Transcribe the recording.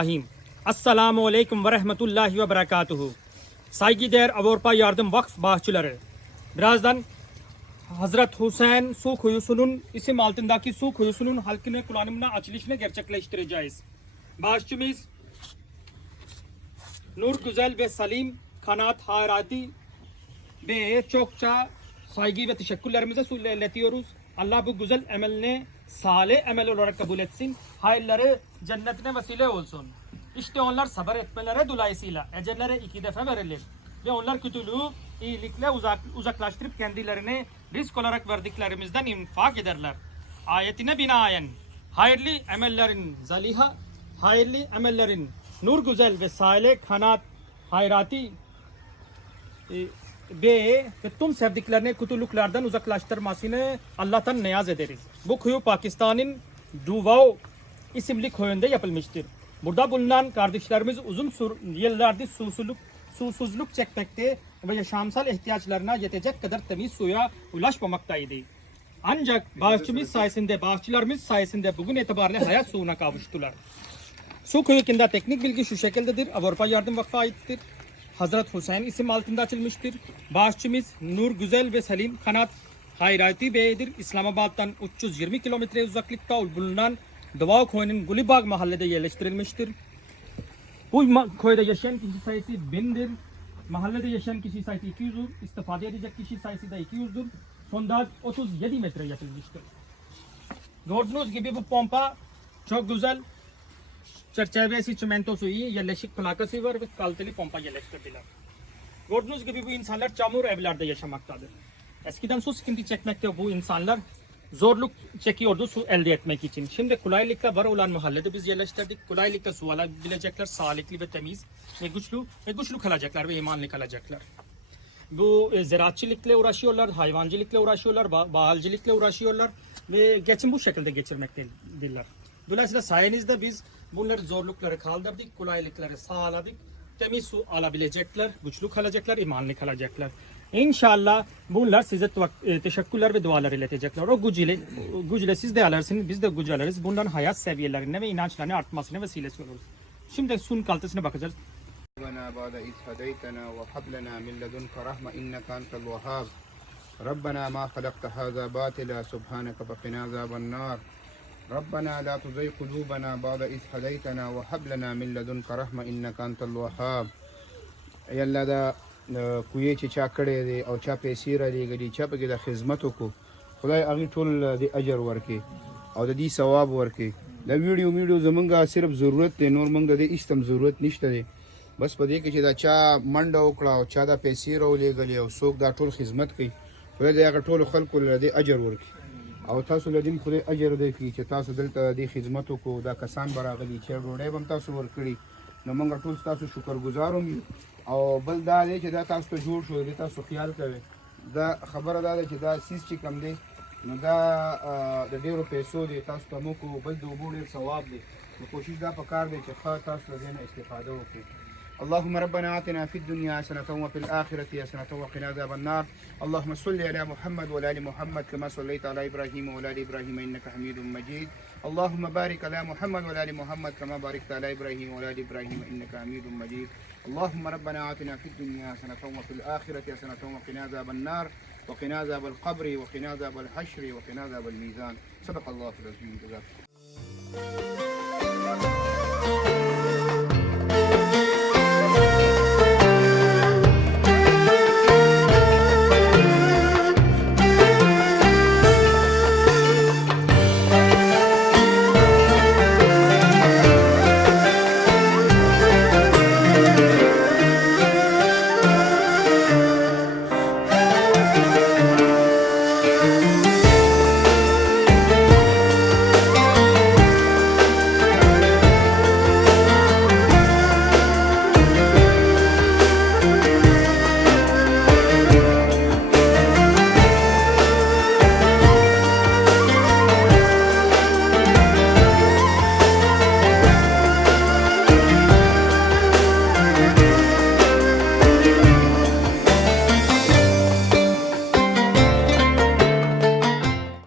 Bismillahirrahmanirrahim. Esselamu Aleyküm ve Rahmetullahi ve Berekatuhu. Saygıdeğer Avrupa Yardım Vakf Bağışçıları. Birazdan Hazret Hüseyin Su Kuyusu'nun isim altındaki su kuyusunun halkine kullanımına açılışını gerçekleştireceğiz. Bağışçımız Nur Güzel ve Salim Kanat Harati Bey'e çokça saygı ve teşekkürlerimizi iletiyoruz. Allah bu güzel emelini salih emel olarak kabul etsin. Hayırları cennetine vesile olsun. İşte onlar sabır etmeleri dolayısıyla ecelleri iki defa verilir. Ve onlar kötülüğü iyilikle uzak, uzaklaştırıp kendilerine risk olarak verdiklerimizden infak ederler. Ayetine binaen hayırlı emellerin zaliha, hayırlı emellerin nur güzel ve salih kanat hayrati e, ve tüm sevdiklerini kötülüklerden uzaklaştırmasını Allah'tan niyaz ederiz. Bu kuyu Pakistan'ın Duvao isimli köyünde yapılmıştır. Burada bulunan kardeşlerimiz uzun yıllardır susuzluk, susuzluk çekmekte ve yaşamsal ihtiyaçlarına yetecek kadar temiz suya ulaşmamaktaydı. Ancak bağışçımız sayesinde, bağışçılarımız sayesinde bugün itibariyle hayat suyuna kavuştular. Su kuyukunda teknik bilgi şu şekildedir. Avrupa Yardım Vakfı aittir. Hazret Hüseyin isim altında açılmıştır. Bağışçımız Nur Güzel ve Selim Kanat Hayrati Bey'dir. İslamabad'dan 320 kilometre uzaklıkta bulunan Dua Köyü'nün Gulibag mahallede yerleştirilmiştir. Bu köyde yaşayan kişi sayısı bindir. Mahallede yaşayan kişi sayısı 200'dür. İstifade edecek kişi sayısı da 200'dür. Sondaj 37 metre yapılmıştır. Gördüğünüz gibi bu pompa çok güzel çerçevesi çimentosu iyi, yerleşik plakası var ve kaliteli pompa yerleştirdiler. Gördüğünüz gibi bu insanlar çamur evlerde yaşamaktadır. Eskiden su sıkıntı çekmekte bu insanlar zorluk çekiyordu su elde etmek için. Şimdi kolaylıkla var olan mahallede biz yerleştirdik. Kolaylıkla su alabilecekler, sağlıklı ve temiz ve güçlü ve güçlü kalacaklar ve imanlı kalacaklar. Bu e, ziraatçılıkla uğraşıyorlar, hayvancılıkla uğraşıyorlar, ba- bağalcılıkla uğraşıyorlar ve geçim bu şekilde geçirmektedirler. Dolayısıyla sayenizde biz bunları zorlukları kaldırdık, kolaylıkları sağladık. Temiz su alabilecekler, güçlü kalacaklar, imanlı kalacaklar. İnşallah bunlar size tuva- e, teşekkürler ve dualar iletecekler. O gücüyle, o gücüyle siz de alırsınız, biz de güç alırız. Bunların hayat seviyelerine ve inançlarına artmasına vesilesi oluruz. Şimdi suyun kalitesine bakacağız. ربنا بعد إذ هديتنا وهب لنا من لدنك رحمة إنك أنت الوهاب ربنا ما خلقت هذا باطلا سبحانك فقنا عذاب النار ربنا لا تزغ قلوبنا بعد إذ هديتنا وهب لنا من لدنك رحمة إنك أنت الوهاب. ای الله دا کوی چې چا کړی دی او چا پیسې را لېږلي چا پکې د خدمت وکړو خدای هغې ټول د اجر ورکړي او د دې ثواب ورکړي. دا ویډیو ویډیو زمونږ صرف ضرورت دی نور موږ د دې هم ضرورت نشته دی. بس په دې کې چې دا چا منډه وکړه او چا دا پیسې راولېږلې او څوک دا ټول خدمت کوي خدای د هغه ټولو خلکو له دې اجر ورکړي او تاسو دې خدای اجر دی چې تاسو دلته د خدمت وکړو دا کسان براغلي چې ډوډۍ هم تاسو ورکړي. نو موږ ټول تاسو شکر گزارم یو. او بل دا دی چې دا تاسو ته جوړ شو تاسو خیال کوئ. دا خبره دا ده چې دا سیس چې کم دی نو دا د ډیرو پیسو دی تاسو ته مو کو بل د اوبو ډیر ثواب دی. نو کوشش دا پکار دی چې تاسو له دې نه استفاده وکړئ اللهم ربنا آتنا في الدنيا حسنة وفي الآخرة حسنة وقنا عذاب النار. اللهم صل على محمد وعلى محمد كما صليت على إبراهيم وعلى إبراهيم إنك حميد مجيد. اللهم بارك على محمد وعلى محمد كما باركت على إبراهيم وعلى إبراهيم إنك حميد مجيد. اللهم ربنا آتنا في الدنيا حسنة وفي الآخرة حسنة وقنا عذاب النار. وقنا عذاب القبر وقنا عذاب الحشر وقنا عذاب الميزان. صدق الله العظيم. جزاكم